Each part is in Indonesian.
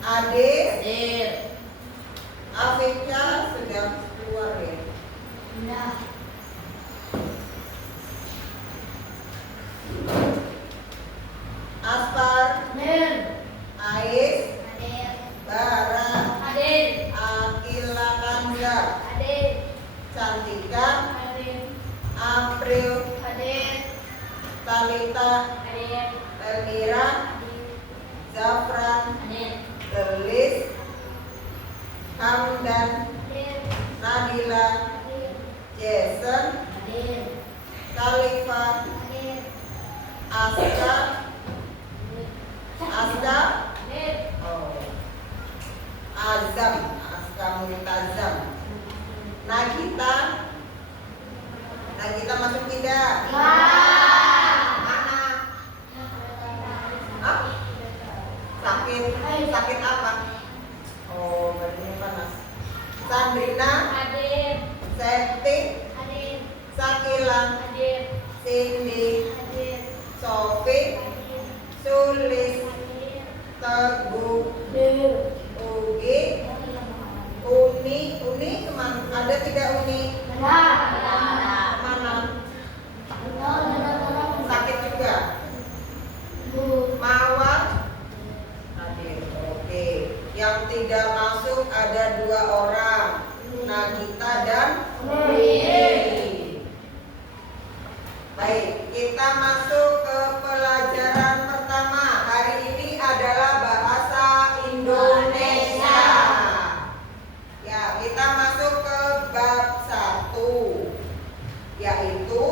Adik. Adik. Afifnya sudah keluar ya? Iya. Aspar. Hadir. Ais. Hadir. Bara. Hadir. Akila Kanza. Hadir. Cantika. Hadir. April. Hadir. Talita. Hadir. Elmira. Zafran. Hadir. Gelis. Hamdan. Hadir. Nabila. Hadir. Jason. Hadir. Khalifa. Hadir. Aska. Aska. Hadir. Oh. Azam. Aska Multazam. Nagita. Nagita masuk tidak? Mana? Hah? Sakit. Sakit apa? Oh, badannya panas. Sandrina. Hadir. Septi. Hadir. Sakila. Hadir. Cindy. Hadir. Sofi. Hadir. Sulis. Hadir. Teguh. Hadir. Ugi. Uni. Uni kemana? Ada tidak Uni? Mana? Sakit juga. Mawar. Hadir. Oke. Yang tidak masuk ada 2 orang. Nagita dan Baik, kita masuk ke pelajaran pertama. Hari ini adalah bahasa Indonesia. Ya, kita masuk ke bab 1, yaitu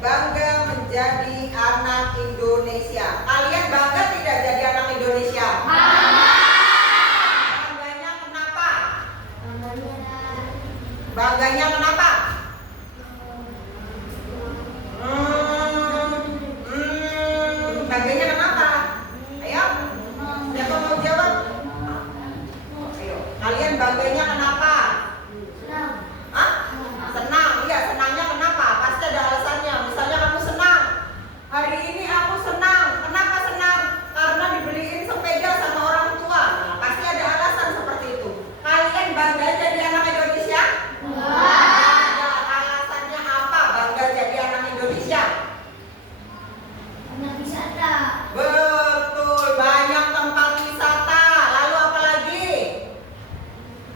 bangga menjadi anak Indonesia. Kalian bangga tidak jadi anak Indonesia? Bangganya kenapa? Bangganya kenapa? Bangganya kenapa? Ayo, siapa mau jawab? Ayo, kalian bangganya kenapa? Hah? Senang, iya senangnya kenapa? Pasti ada alasannya. Misalnya kamu senang. Hari ini aku senang. Kenapa senang? Karena dibeliin sepeda sama orang tua. Nah, pasti ada alasan seperti itu. Kalian bangga jadi anak Indonesia? Ya, alasannya apa bangga jadi anak Indonesia? Betul, banyak tempat wisata. Lalu apa lagi?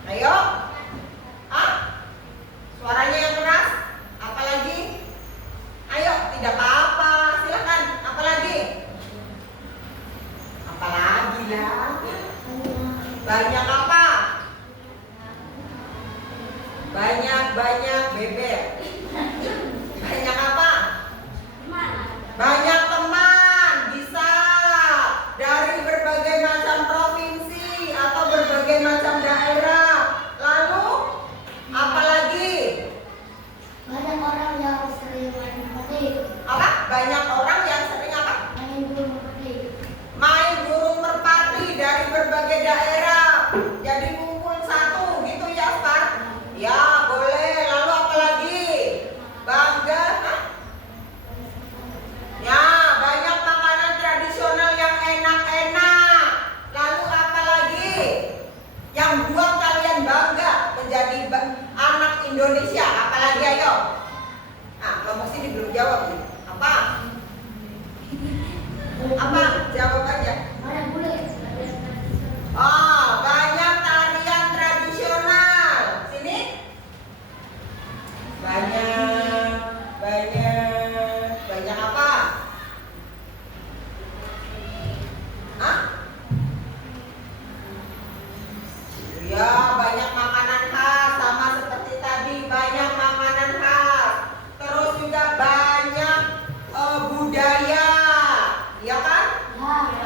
Ayo. Hah? Suaranya yang keras? Apa lagi? Ayo, tidak apa-apa. Silakan. Apa lagi? Apa lagi ya? Banyak apa? Banyak bebek. Banyak apa? Banyak teman. Bisa dari berbagai macam provinsi atau berbagai macam daerah. Lalu apa lagi? Banyak orang yang sering main petik. Apa? Banyak orang yang sering apa? Main burung petik. Main burung merpati dari berbagai daerah. Jadi kumpul satu gitu ya, Pak? Ya, boleh. Lalu apa lagi? Bangga. Hah? Ya, banyak makanan tradisional yang enak-enak. Lalu apa lagi? Yang buat kalian bangga menjadi anak Indonesia. Apalagi ayo? Nah, kelompok sini belum jawab nih. Apa? Apa? Jawab aja. Banyak bule. Oh, banyak tarian tradisional. Sini? Banyak apa? Hah? Ya, banyak makanan khas sama seperti tadi, banyak makanan khas. Terus juga banyak budaya, ya kan?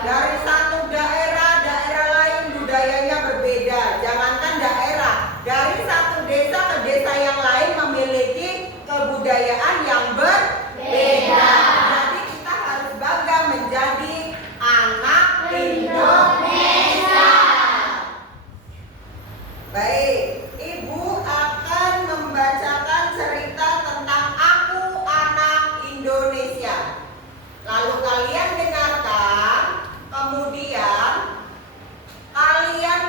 Dari satu daerah lain budayanya berbeda. Jangankan daerah, dari satu desa ke desa yang lain memiliki kebudayaan yang berbeda. Jadi kita harus bangga menjadi anak Indonesia. Baik, Ibu akan membacakan cerita tentang Aku Anak Indonesia. Lalu kalian dengarkan, kemudian kalian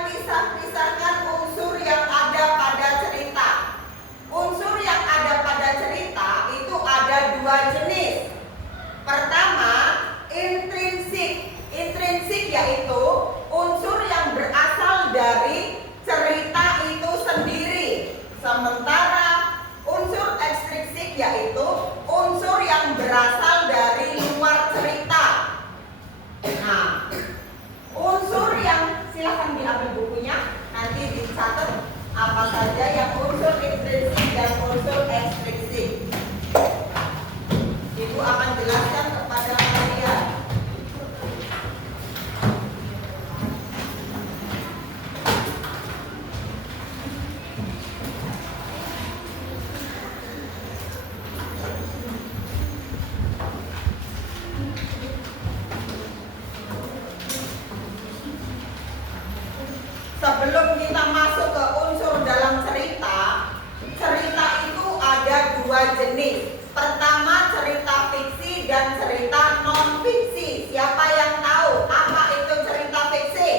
sebelum kita masuk ke unsur dalam cerita, cerita itu ada dua jenis. Pertama cerita fiksi dan cerita non fiksi. Siapa yang tahu apa itu cerita fiksi?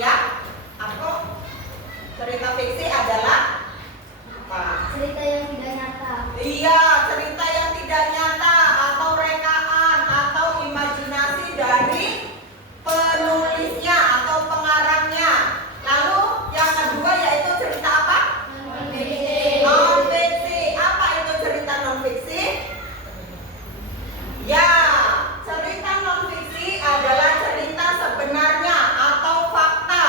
Ya, apa? Cerita fiksi adalah apa? Cerita yang tidak nyata. Iya, cerita yang tidak nyata atau rekaan atau imajinasi dari penulisnya atau pengarangnya. Lalu yang kedua yaitu cerita apa? Non fiksi. Apa itu cerita non fiksi? Ya, cerita non fiksi adalah cerita sebenarnya atau fakta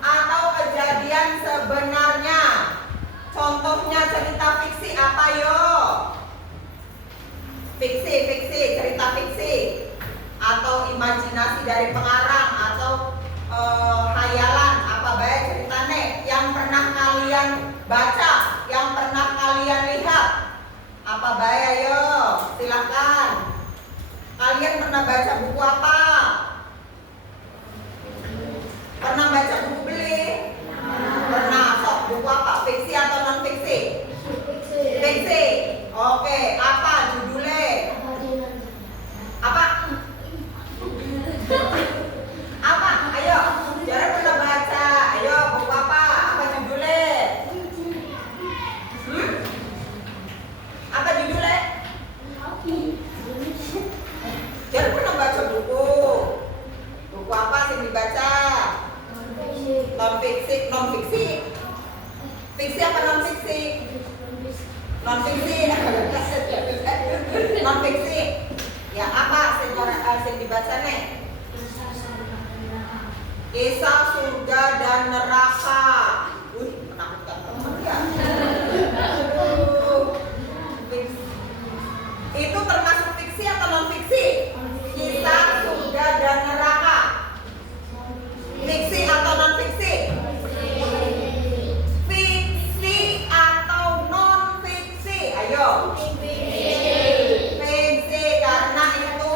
atau kejadian sebenarnya. Contohnya cerita fiksi apa yo? Fiksi, cerita fiksi atau imajinasi dari pengarang atau khayalan apa baik ceritanya yang pernah kalian baca, yang pernah kalian lihat. Apa baik ayo? Silakan. Kalian pernah baca buku apa? Pernah baca buku beli? Pernah. Sok buku apa? Fiksi atau non fiksi? Fiksi. Oke, apa judulnya? Apa? Apa? Ayo, Jara pernah baca. Ayo, buku apa? Apa judulnya? Apa judulnya? Jara pernah baca buku. Buku apa sih dibaca? Non fiksi. Fiksi apa non fiksi? Non fiksi. Non fiksi. Ya apa sing dibaca nih? Kisah surga dan neraka. Menakutkan banget ya. Itu termasuk fiksi atau non fiksi? Kisah surga dan neraka. Fiksi atau non fiksi? Fiksi atau non fiksi? Ayo. Fiksi karena itu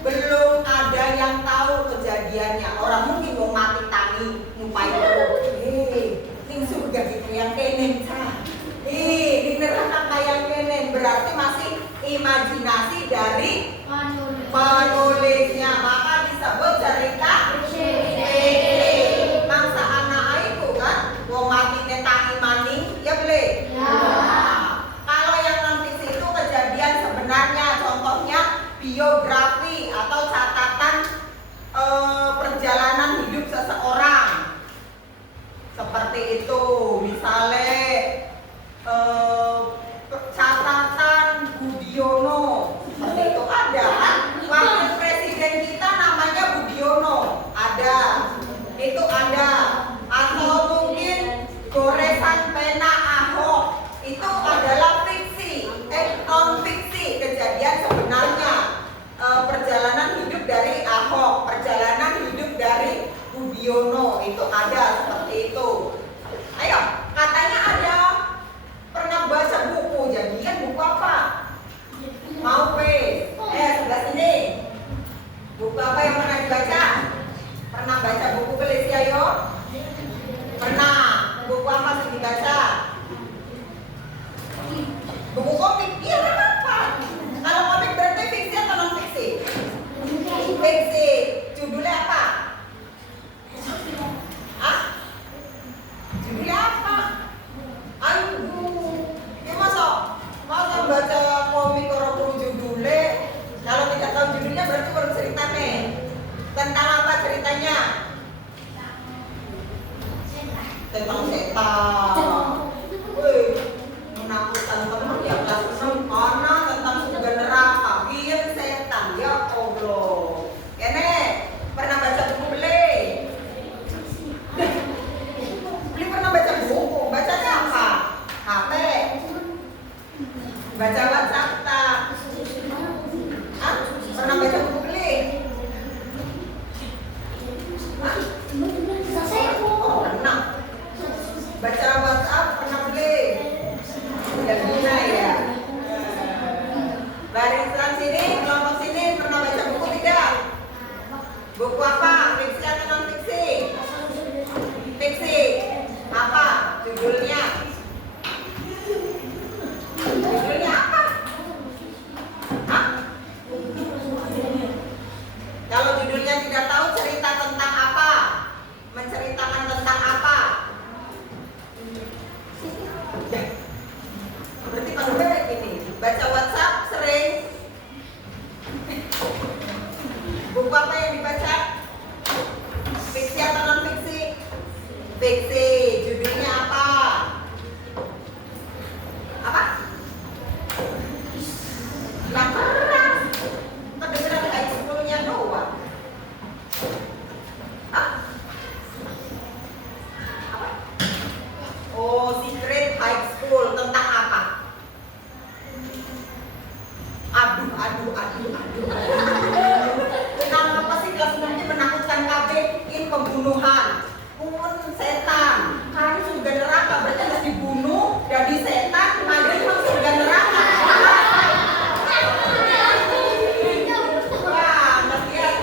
belum ada yang tahu kejadiannya. Orang mungkin mau mati tangi ngupai ning surga gitu yang kenen cah. Di neraka kayak kenen berarti masih imajinasi dari penulisnya, maka disebut cerita fiksi. Mangsa anak itu kan wong matine tangi maning ya beli. Kalau yang non fiksi itu kejadian sebenarnya, contohnya biografi atau catatan perjalanan hidup seseorang. Seperti itu, misalnya catatan Budiono. Seperti itu ada kan? Wakil presiden kita namanya Budiono. Ada. Itu ada. Atau mungkin goresan pena Ahok. Itu adalah fiksi, non fiksi, kejadian sebenarnya. Perjalanan hidup dari Ahok, perjalanan hidup dari Budiono, itu ada seperti itu. Ayo, katanya ada pernah baca buku, jadikan buku apa? Mau sebelah sini. Buku apa yang pernah dibaca? Pernah baca buku Belisi ayo? Pernah. Buku apa sih dibaca? Buku komik, iya apa? Kalau komik berarti fiksi atau non fiksi? Fiksi. Judulnya apa? Judulnya apa? Aduh, ini masa baca komik orang perlu judulnya. Kalau tidak tahu judulnya berarti baru cerita nih. Tentang apa ceritanya? Tentang setan. Wih, menakutkan teman ya kelas 6 karena tentang surga neraka. Biar setan ya Allah. Ya nih, pernah baca buku beli? Beli pernah baca buku? Bacanya apa? HP? Baca WhatsApp tak? Pernah baca buku beli? Oh, pernah. Baca WhatsApp pernah beli? Tidak guna ya. Barisan sini, kelompok sini pernah baca buku tidak? Buku apa? Fiksi atau non fiksi? Fiksi. Judulnya apa? Apa? Yang keras. Kedengeran high school-nya doang. Hah? Apa? Oh, Secret High School. Tentang apa? Aduh. Kenapa sih kelas 6 ini menakutkan KB? Ini pembunuhan. Setan. Karena surga neraka. Berarti harus dibunuh. Jadi setan. Maju masuk surga neraka. Wah, ngerti ya?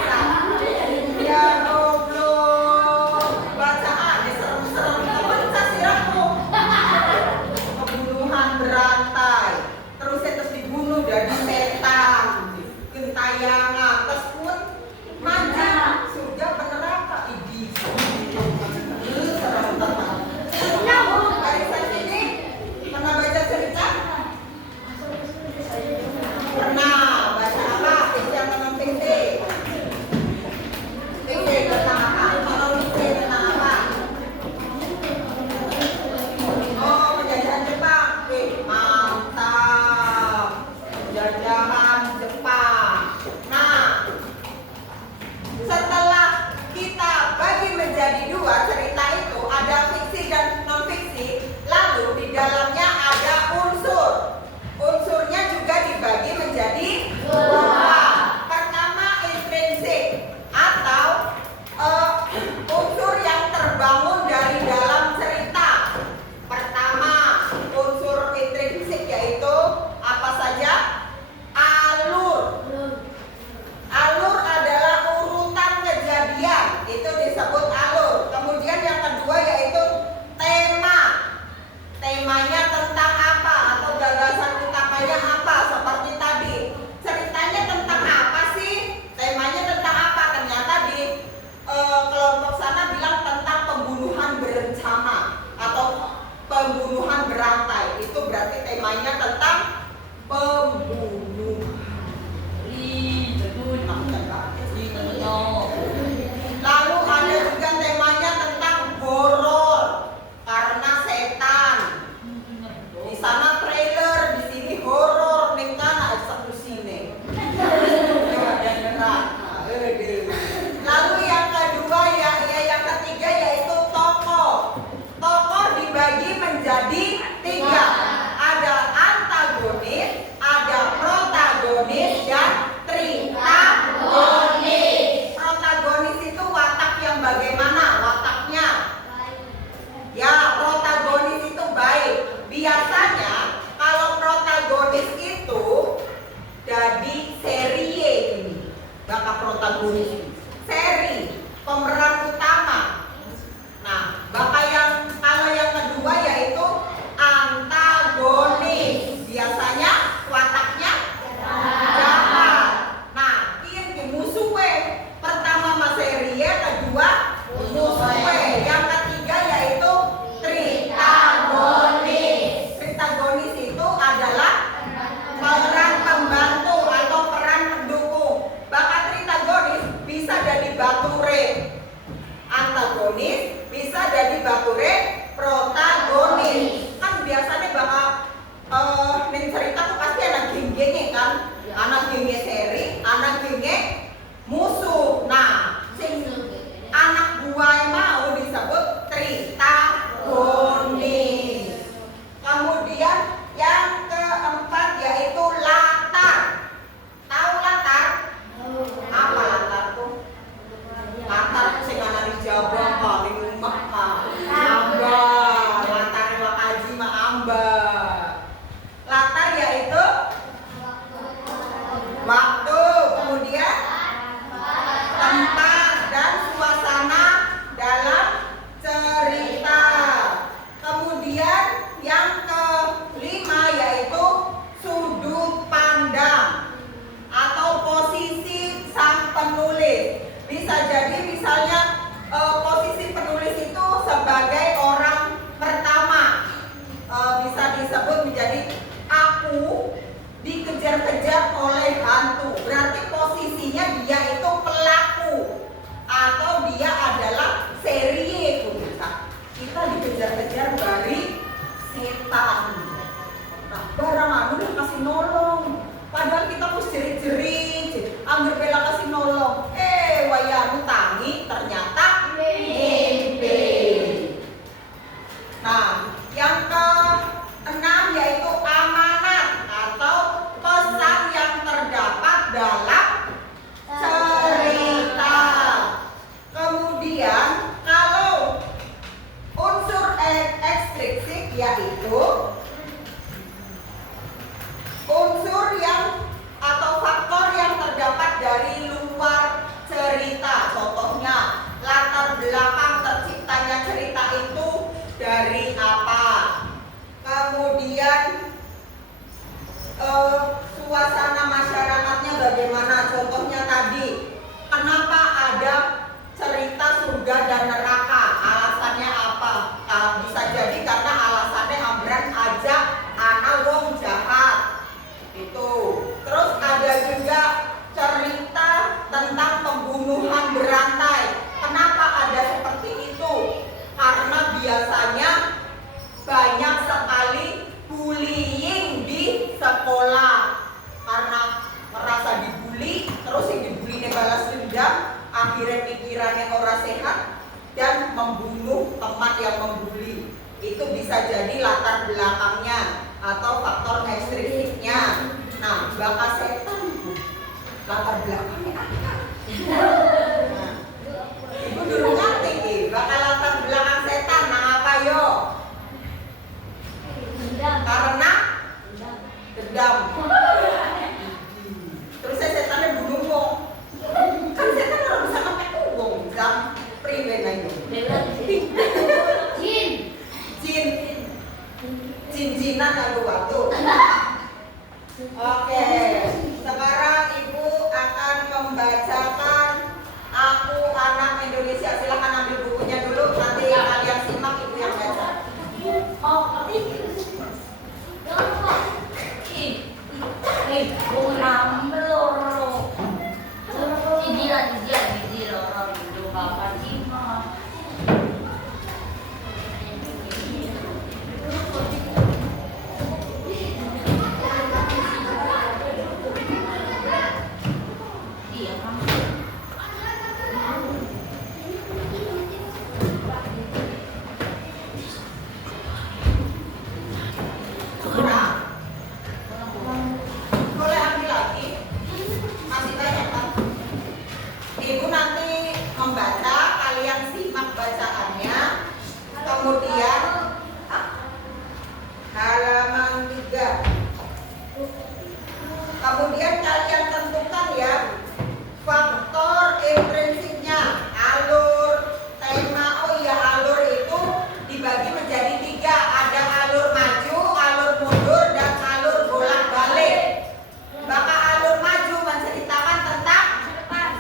Ya goblok. Bacaan ya serem-serem. Apa sih aku? Pembunuhan berantai. Terus dibunuh jadi setan. Gentayangan. Terus pun maju surga ke neraka. Idih. Serem banget. Kamu barisan ini pernah baca cerita? Pernah baca apa? Fiksi atau non fiksi? Fiksi tentang apa? Kalau fiksi tentang apa? Oh, penjajahan Jepang. Wih, mantap. Penjajahan Jepang. Nah, setelah kita bagi menjadi dua cerita itu, ada fiksi dan non fiksi. Lalu di dalamnya ada unsur. Unsurnya juga dibagi menjadi dua. Pertama intrinsik atau unsur yang terbangun dari dalam cerita. Pertama unsur intrinsik yaitu apa saja? Alur. Alur adalah urutan kejadian, itu disebut alur. Kemudian yang kedua yaitu tema. Temanya tentang apa atau gagasan utamanya apa? Seperti tadi, ceritanya tentang apa sih? Temanya tentang apa? Ternyata di kelompok sana bilang tentang pembunuhan berencana atau pembunuhan berantai. Itu berarti temanya tentang pembunuhan. Lalu ada juga temanya tentang horor karena setan. Di sana trailer, di sini horor, ning kana eksekusi. Lalu yang kedua yang ketiga yaitu tokoh. Tokoh dibagi menjadi tiga. Ada antagonis, ada protagonis, dan tritagonis. Protagonis itu watak yang bagaimana? Wataknya? Ya, protagonis itu baik. Biasanya kalau protagonis itu jadi serie ini. Bakal protagonis seri pemeran utama. Nah, kalau yang kedua yaitu antagonis. Biasanya wataknya jahat. Nah, ini musuhnya. Pertama mas serie, kedua musuhnya. Yang ketiga yaitu tritagonis. Tritagonis itu adalah peran pembantu atau peran pendukung. Bahkan tritagonis bisa jadi bature antagonis, bisa jadi bature protagonis. Kan biasanya bakal cerita tuh pasti anak geng-gengnya kan, anak gengnya seri, anak gengnya musuh. Nah, anak buah yang mau disebut tritagonis. Kemudian yang keempat yaitu latar. Tahu latar? Apa latar tuh? Latar sing ana di Jawa paling umah. dari apa. Kemudian suasana masyarakatnya bagaimana. Contohnya tadi, kenapa ada cerita surga dan neraka, alasannya apa? Bisa jadi karena alasannya Amran ajak anak wong jahat itu. Terus ada juga cerita tentang pembunuhan berantai. Kenapa ada seperti itu? Karena biasanya banyak sekali bullying di sekolah. Karena merasa dibully, terus yang dibully balas dendam, akhirnya pikirannya orang sehat dan membunuh teman yang membuli. Itu bisa jadi latar belakangnya atau faktor ekstrinsiknya. Nah, bakat setan latar belakangnya apa? Nah, ibu dulu ngerti bakal latar belakang setan. Nah, apa yo? Karena dendam. Terus setannya bunuh wong. Kan setan orang bisa pakai wong jam priwe ayo. Jin-jinan lalu waktu. Oke, sekarang ibu akan membacakan Aku Anak Indonesia. Silakan ambil bukunya dulu, nanti kalian simak ibu yang baca. Boleh ambil lagi? Masih banyak kan? Ibu nanti membaca, kalian simak bacaannya. Kemudian halaman 3. Kemudian kalian tentukan ya faktor intrinsiknya, alur, tema. Oh iya, alur itu dibagi menjadi 3. Ada alur maju, alur mundur, dan alur bolak-balik. Maka alur maju menceritakan tentang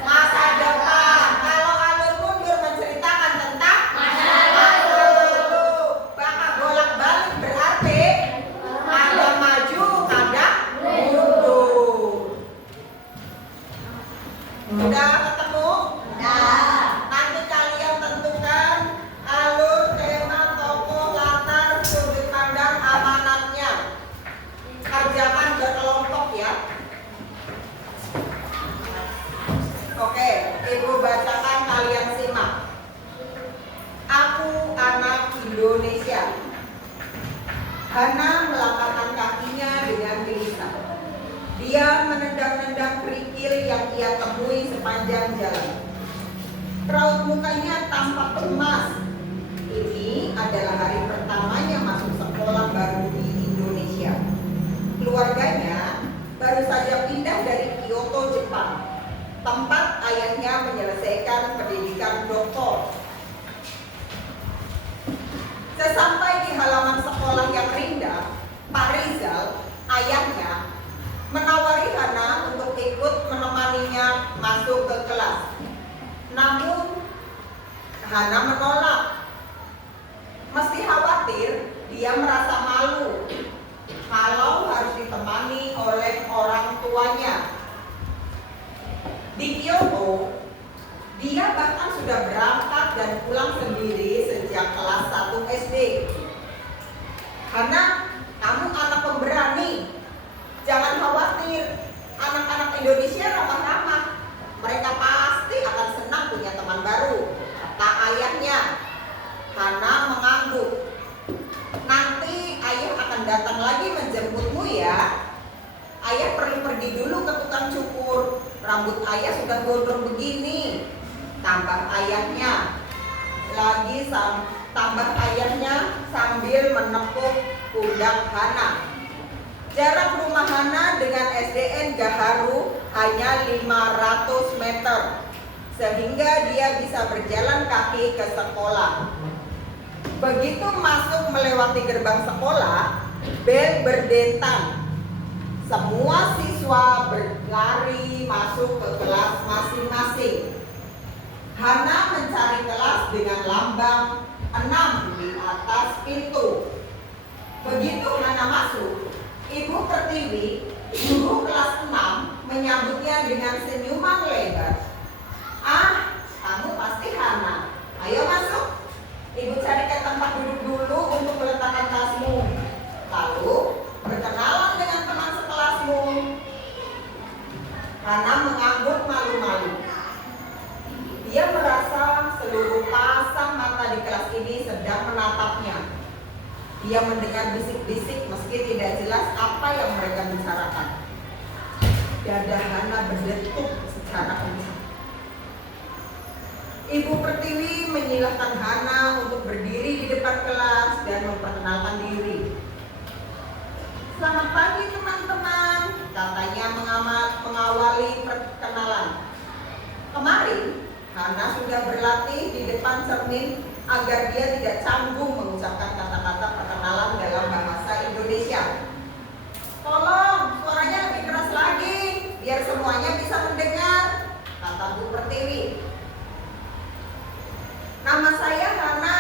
masa depan. Kalau alur mundur menceritakan tentang masa lalu. Maka bolak-balik berarti ada maju, kadang mundur. Sudah ketemu? Nanti kalian tentukan alur, tema, tokoh, latar, sudut pandang, amanatnya. Kerjakan berkelompok ya. Oke, ibu bacakan, kalian simak. Aku Anak Indonesia. Hana melangkahkan kakinya dengan gelisah. Dia menendang-nendang kerikil yang ia temui sepanjang jalan. Raut mukanya tampak cemas. Ini adalah hari pertamanya masuk sekolah baru di Indonesia. Keluarganya baru saja pindah dari Kyoto, Jepang, tempat ayahnya menyelesaikan pendidikan doktor. Sesampai di halaman sekolah yang rindang, Pak Rizal, ayahnya, menawari Hana untuk ikut menemaninya masuk ke kelas. Namun Hana menolak. Mesti khawatir, dia merasa malu kalau harus ditemani oleh orang tuanya. Di Kyoto, dia bahkan sudah berangkat dan pulang sendiri sejak kelas 1 SD. Karena kamu anak pemberani, jangan khawatir, anak-anak Indonesia ramah-ramah. Mereka pasti akan senang punya teman baru, kata ayahnya. Hana mengangguk. Nanti ayah akan datang lagi menjemputmu ya. Ayah pergi dulu ke tukang cukur. Rambut ayah sudah gondrong begini. Tambah ayahnya. Tambah ayahnya sambil menepuk pundak Hana. Jarak rumah Hana dengan SDN Gaharu hanya 500 meter. Sehingga dia bisa berjalan kaki ke sekolah. Begitu masuk melewati gerbang sekolah, bel berdentang. Semua siswa berlari masuk ke kelas masing-masing. Hana mencari kelas dengan lambang 6 di atas pintu. Begitu Hana masuk, Ibu Pertiwi, guru kelas 6, menyambutnya dengan senyuman lebar. "Ah, kamu pasti Hana. Ayo masuk. Ibu carikan tempat duduk dulu untuk meletakkan tasmu. Lalu berkenalan dengan teman sekelasmu." Hana mengangguk malu-malu. Dia merasa seluruh pasang mata di kelas ini sedang menatapnya. Dia mendengar bisik-bisik meski tidak jelas apa yang mereka bicarakan. Dada Hana berdetuk secara kencang. Ibu Pertiwi menyilahkan Hana untuk berdiri di depan kelas dan memperkenalkan diri. "Selamat pagi teman-teman," katanya mengawali perkenalan. Kemarin Hana sudah berlatih di depan cermin agar dia tidak canggung mengucapkan kata-kata perkenalan dalam bahasa Indonesia. "Tolong suaranya lebih keras lagi biar semuanya bisa mendengar," kata Bu Pertiwi. "Nama saya Hana.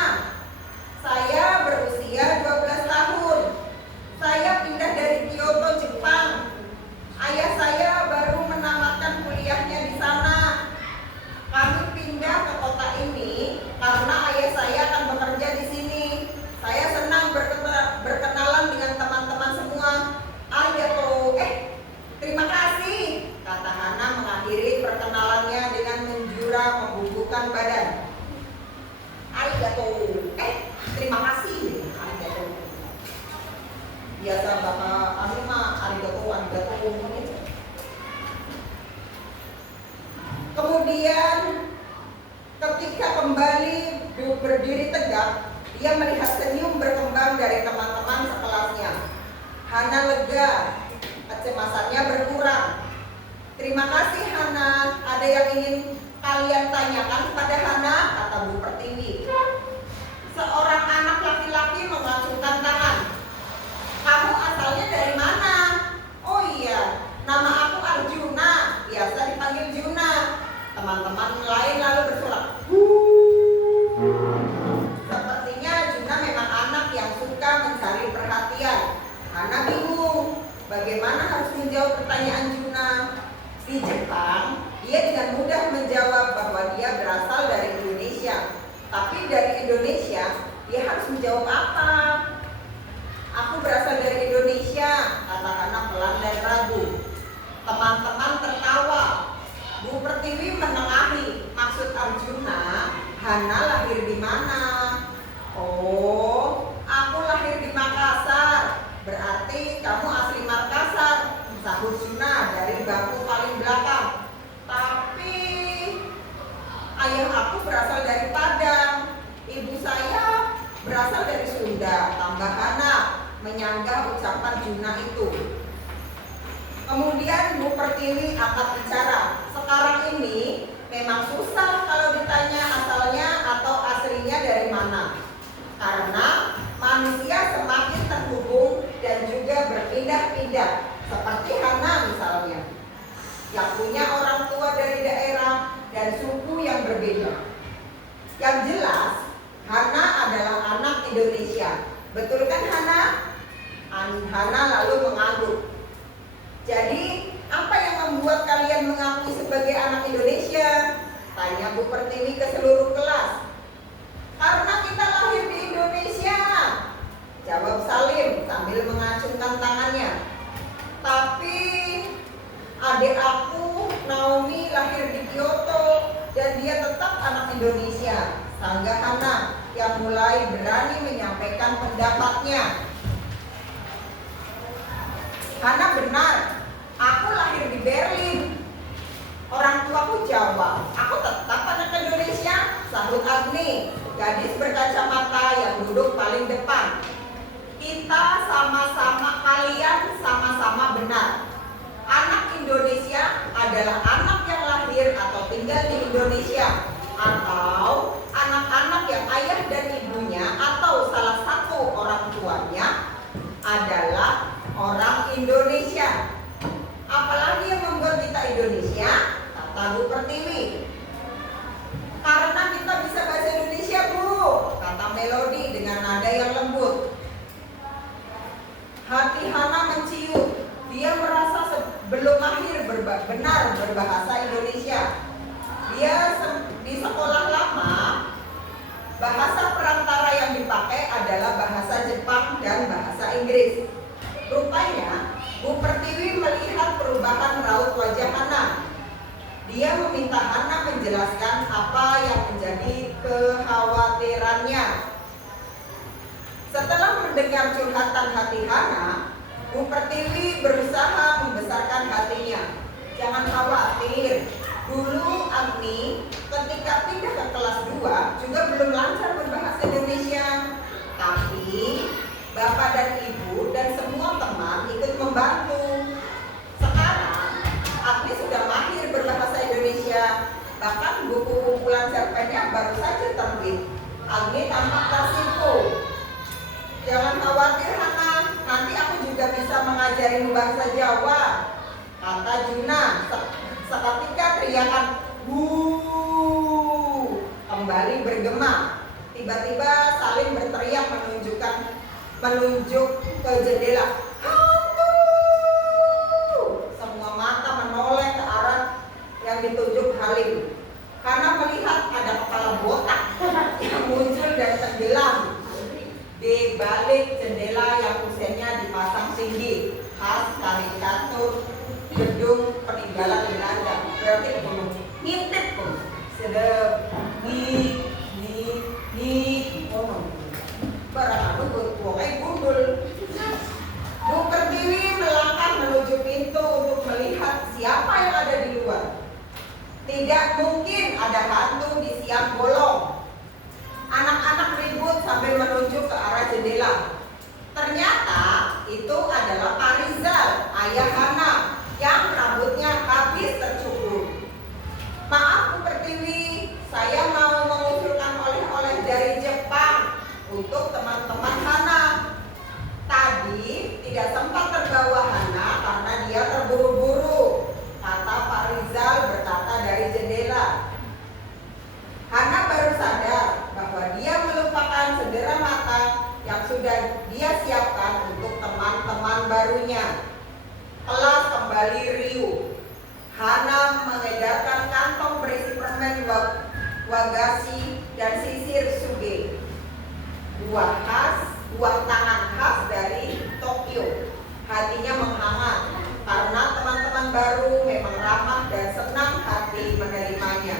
Saya berusia 12 tahun. Saya pindah dari Kyoto, Jepang. Ayah saya baru menamatkan kuliahnya di sana. Kami pindah ke kota ini karena ayah saya akan bekerja di sini. Saya senang berkenalan dengan teman-teman semua. Arigato." Terima kasih," kata Hana mengakhiri perkenalannya dengan menjura membungkukkan badan. "Arigato. Terima kasih. Arigato. Biasa Bapak arigato. Kemudian ketika kembali berdiri tegak, dia melihat senyum berkembang dari teman-teman sekelasnya. Hana lega, kecemasannya berkurang. "Terima kasih Hana. Ada yang ingin kalian tanyakan pada Hana?" kata Bu Pertiwi. Seorang anak laki-laki mengacungkan tangan. "Kamu asalnya dari mana?" "Oh iya, nama aku Arjuna, biasa dipanggil Juna." Teman-teman lain lalu bersorak. Sepertinya Juna memang anak yang suka mencari perhatian. Hana bingung bagaimana harus menjawab pertanyaan Juna. Di Jepang, dia dengan mudah menjawab bahwa dia berasal dari Indonesia. Tapi dari Indonesia, dia harus menjawab apa? "Aku berasal dari Indonesia," kata Hana pelan dan ragu. Teman-teman tertawa. Bu Pertiwi menengahi, "Maksud Arjuna, Hana lahir di mana?" "Oh, aku lahir di Makassar." "Berarti kamu asli Makassar," sahut Juna dari bangku paling belakang. "Tapi ayah aku berasal dari Padang. Ibu saya berasal dari Sunda," tambah Hana menyanggah ucapan Juna itu. Kemudian Bu Pertiwi angkat bicara. "Sekarang ini memang susah kalau ditanya asalnya atau aslinya dari mana. Karena manusia semakin terhubung dan juga berpindah-pindah. Seperti Hana misalnya, yang punya orang tua dari daerah dan suku yang berbeda. Yang jelas, Hana adalah anak Indonesia. Betul kan Hana?" Hana lalu mengangguk. "Jadi, apa yang membuat kalian mengakui sebagai anak Indonesia?" tanya Bu Pertiwi ke seluruh kelas. "Karena kita lahir di Indonesia," jawab Salim sambil mengacungkan tangannya. "Tapi adik aku, Naomi, lahir di Kyoto dan dia tetap anak Indonesia," sanggah Hana yang mulai berani menyampaikan pendapatnya. "Hana benar, aku lahir di Berlin. Orang tuaku Jawa, aku tetap anak Indonesia," sahut Agni, gadis berkacamata yang duduk paling depan. Kalian sama-sama benar. Anak Indonesia adalah anak yang lahir atau tinggal di Indonesia, atau anak-anak yang ayah dan ibunya atau seselesainya, Bu Pertiwi melihat perubahan raut wajah Hana. Dia meminta Hana menjelaskan apa yang menjadi kekhawatirannya. Setelah mendengar curhatan hati Hana, Bu Pertiwi berusaha membesarkan hatinya. Jangan khawatir, dulu Agni ketika pindah ke kelas 2 juga belum lancar berbahasa Indonesia. Tapi Bapak dan Ibu dan semua teman ikut membantu. Sekarang Agni sudah mahir berbahasa Indonesia. Bahkan buku kumpulan cerpennya baru saja terbit. Agni tampak tersipu. Jangan khawatir Hana, nanti aku juga bisa mengajari bahasa Jawa, kata Juna. Seketika teriakan "Wuh" kembali bergema. Tiba-tiba saling berteriak menunjuk ke jendela. Hantu! Semua mata menoleh ke arah yang ditunjuk Halim. Karena melihat ada kepala botak yang muncul dan tenggelam di balik jendela yang kusennya dipasang tinggi, khas karikatur gedung peninggalan Belanda. Berarti ngintip pun sedep nih barang aku bukai gundul. Bu Pertiwi melangkah menuju pintu untuk melihat siapa yang ada di luar. Tidak mungkin ada hantu di siang bolong. Anak-anak ribut sambil menunjuk ke arah jendela. Ternyata itu adalah Pak Rizal, ayah Hana, yang rambutnya habis tercukur. Maaf Bu Pertiwi, saya mau mengusulkan oleh-oleh dari Jepang untuk teman-teman Hana. Tadi tidak sempat terbawa Hana karena dia terburu-buru, kata Pak Rizal berkata dari jendela. Hana baru sadar bahwa dia melupakan cedera mata yang sudah dia siapkan untuk teman-teman barunya. Kelas kembali riuh. Hana mengedarkan kantong berisi permen wagashi dan sisir suge, buah tangan khas dari Tokyo. Hatinya menghangat karena teman-teman baru memang ramah dan senang hati menerimanya.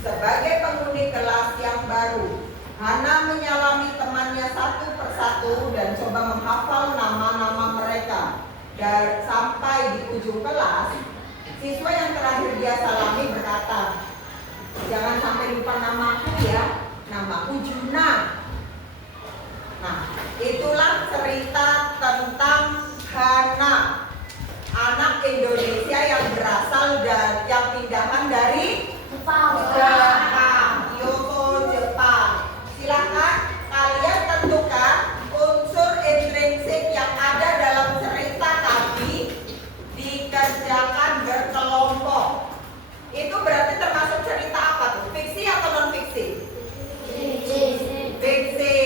Sebagai penghuni kelas yang baru, Hana menyalami temannya satu persatu dan coba menghafal nama-nama mereka. Dan sampai di ujung kelas, siswa yang terakhir dia salami berkata, "Jangan sampai lupa namaku ya, namaku Juna." Nah, itulah cerita tentang Hana, anak Indonesia yang berasal dan yang pindahan dari Jepang, Kyoto, Jepang. Silakan kalian tentukan unsur intrinsik yang ada dalam cerita tadi dikerjakan berkelompok. Itu berarti termasuk cerita apa tuh? Fiksi atau non fiksi? Fiksi.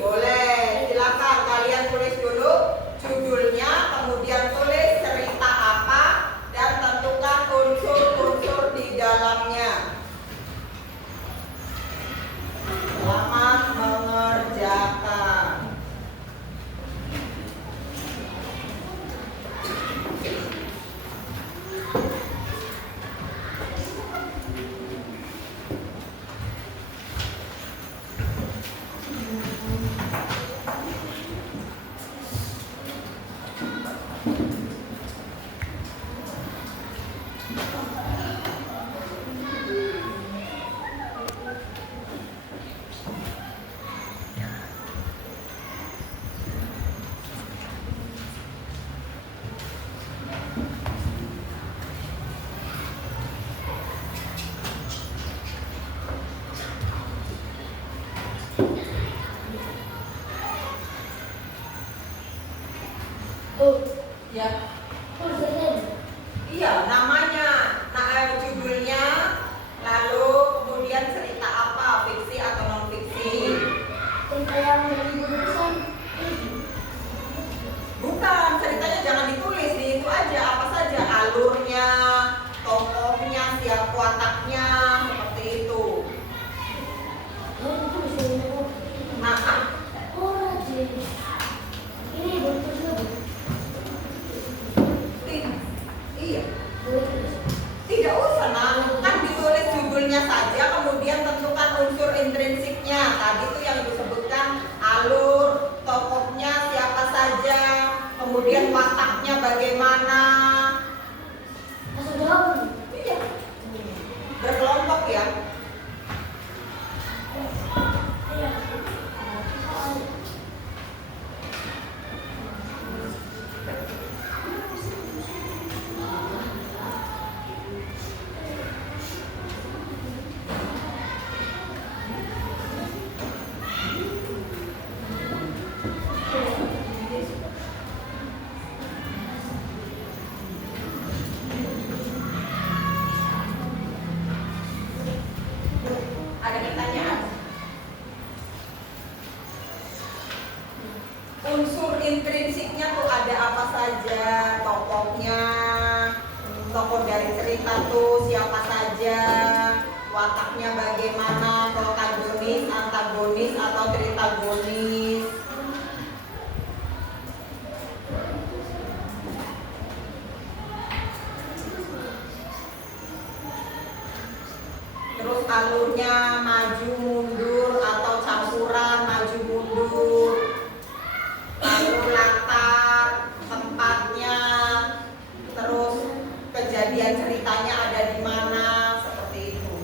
Boleh. Silakan kalian tulis dulu judulnya, kemudian tulis cerita apa dan tentukan unsur-unsur di dalamnya. Selamat mengerjakan. Ya. Iya, namanya, judulnya, lalu kemudian cerita apa, fiksi atau non fiksi? Cerita yang ditulisan. Bukan, ceritanya jangan ditulis, di itu aja, apa saja alurnya, tokohnya, siapa wataknya, seperti itu. Itu bisa Nah, ini bentuknya bagaimana? Masuk jauh. Iya. Berkelompok ya. Iya. Ada pertanyaan? Unsur intrinsiknya tuh ada apa saja? Tokohnya, tokoh dari cerita tuh siapa saja? Wataknya bagaimana? Protagonis, antagonis, atau tritagonis? Terus alurnya maju mundur atau campuran maju mundur, lalu latar tempatnya, terus kejadian ceritanya ada di mana, seperti itu.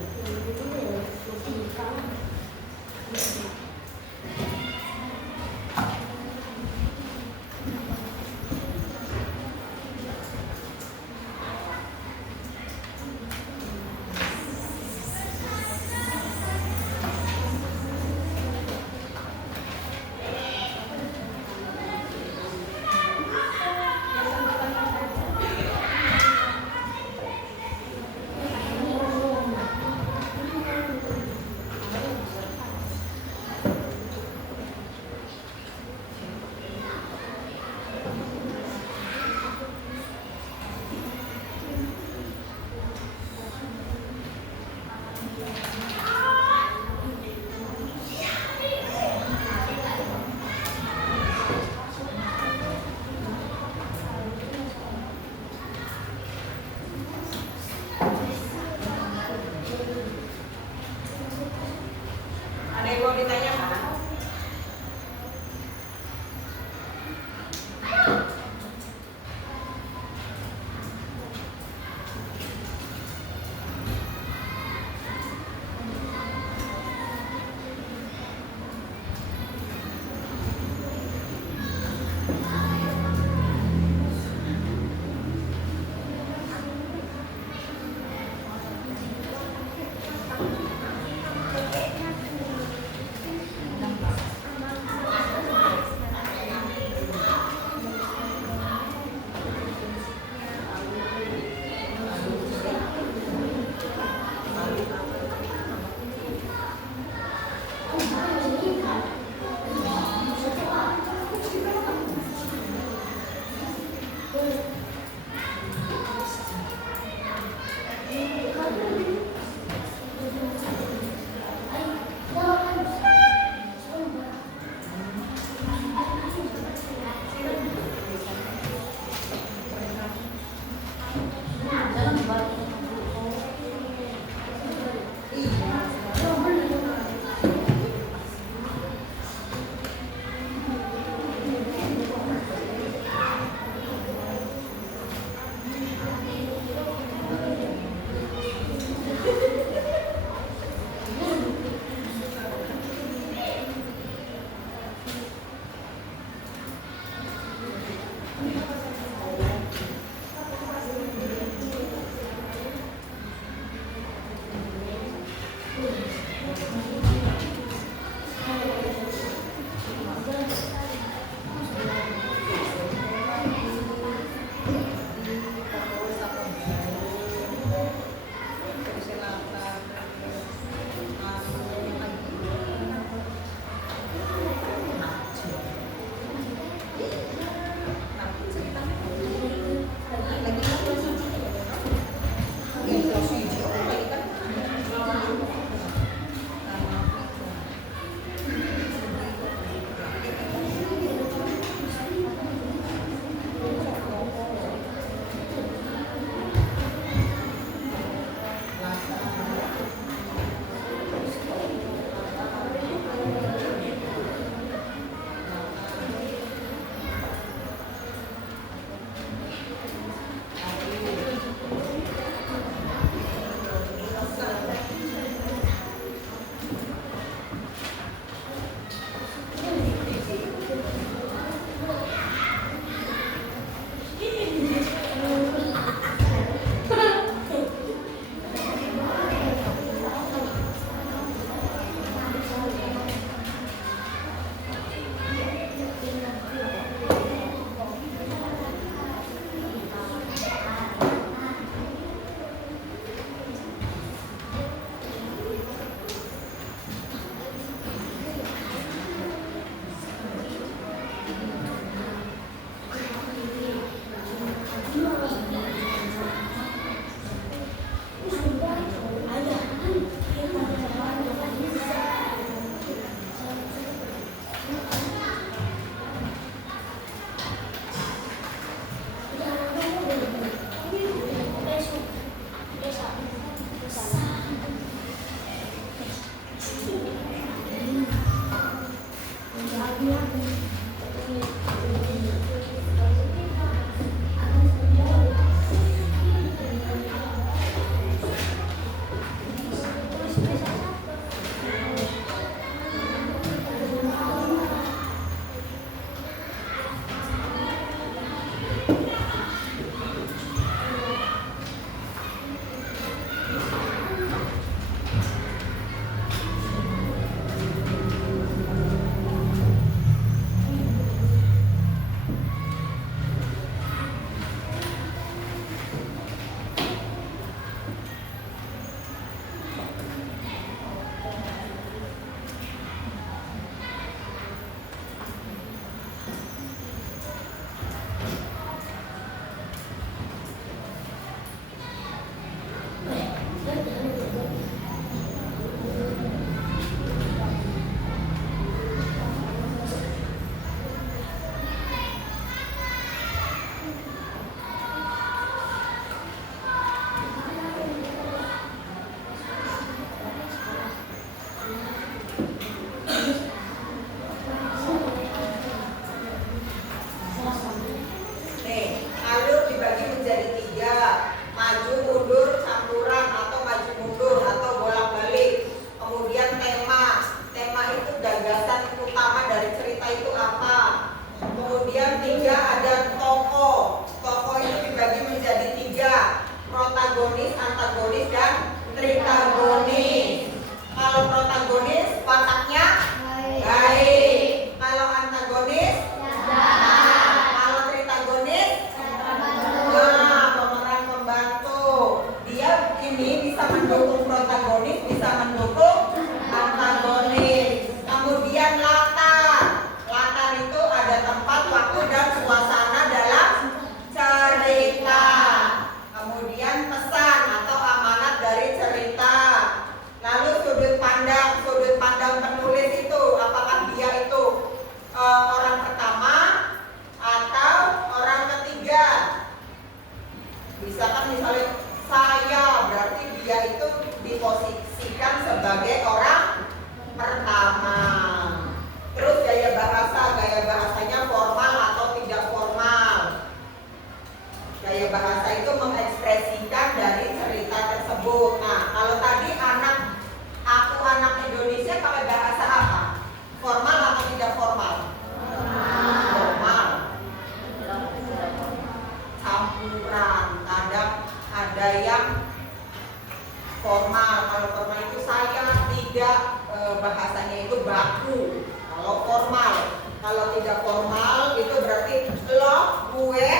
Kalau tidak formal itu berarti lo, gue,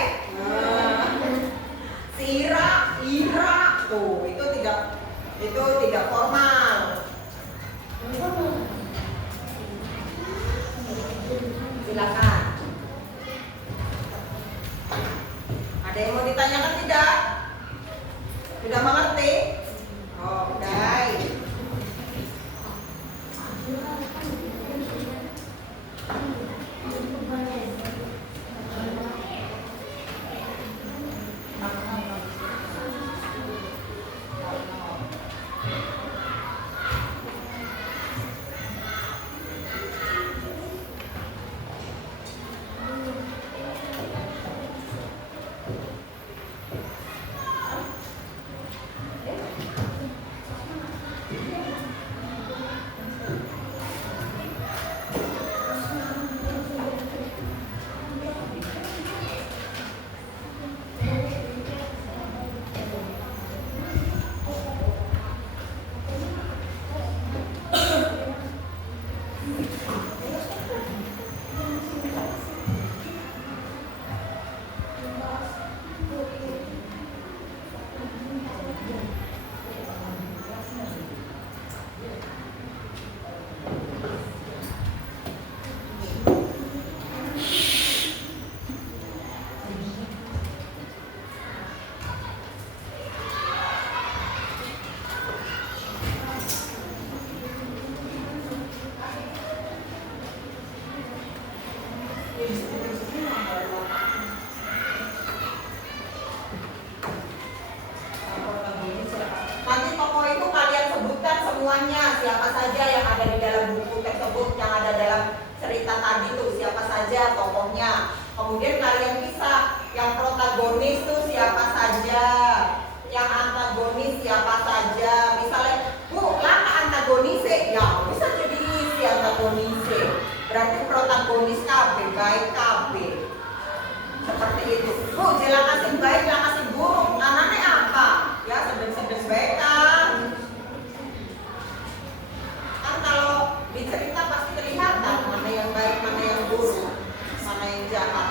sira, ira, tuh itu tidak formal. Silakan. Ada yang mau ditanyakan tidak? Sudah mengerti? Oke. Nanti tokoh itu kalian sebutkan semuanya, siapa saja yang ada di dalam buku tersebut, yang ada dalam cerita tadi tuh siapa saja tokohnya. Kemudian kalian bisa yang protagonis tuh siapa saja, yang antagonis siapa saja. Misalnya, Bu, Laka antagonis ya bisa jadi si antagonis. Berarti protagonis KB, baik KB. Seperti itu. Bu, jelas kasih baik, jelas kasih buruk. Anaknya apa? Ya, sedang-sedang baik kan. Kan kalau dicerita pasti kelihatan mana yang baik, mana yang buruk, mana yang jahat.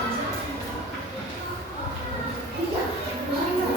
Iya, mana?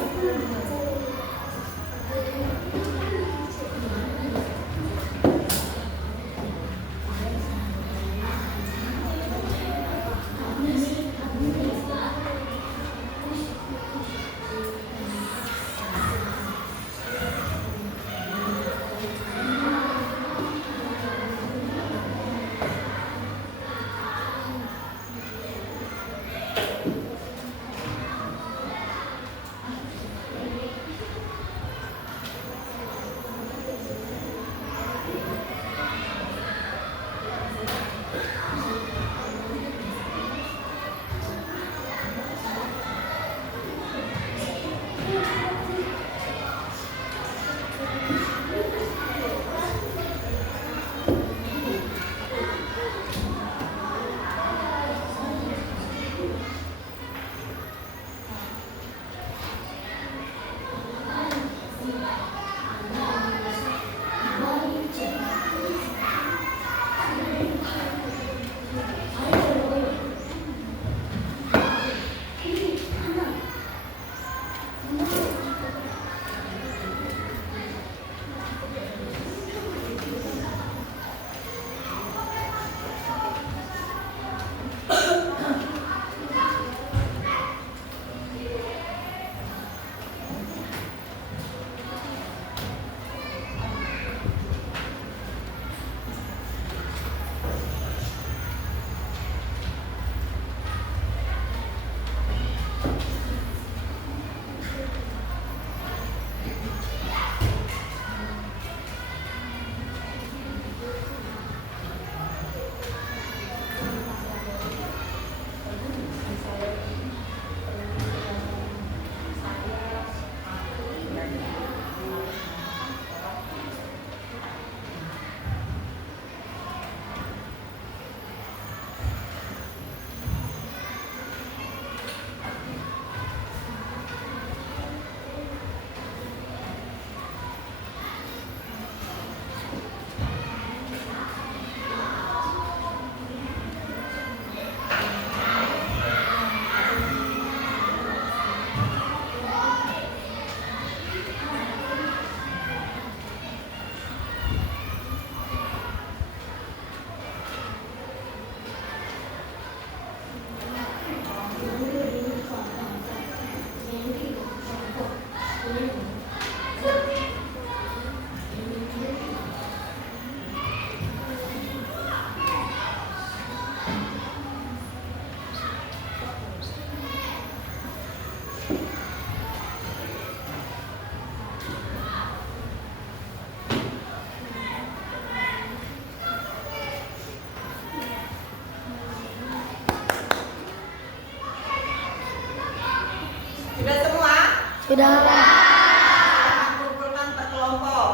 Sudah. Silakan kumpulkan per kelompok.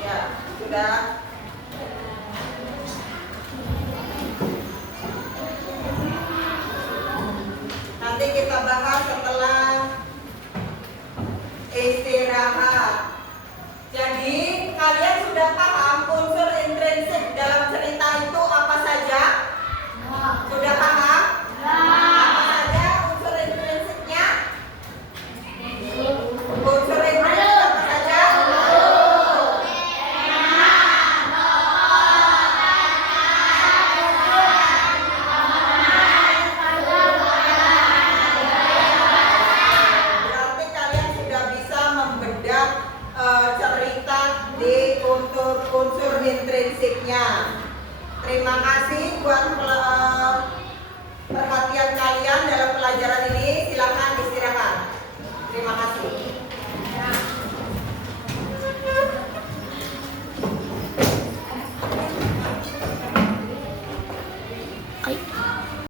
Ya, sudah.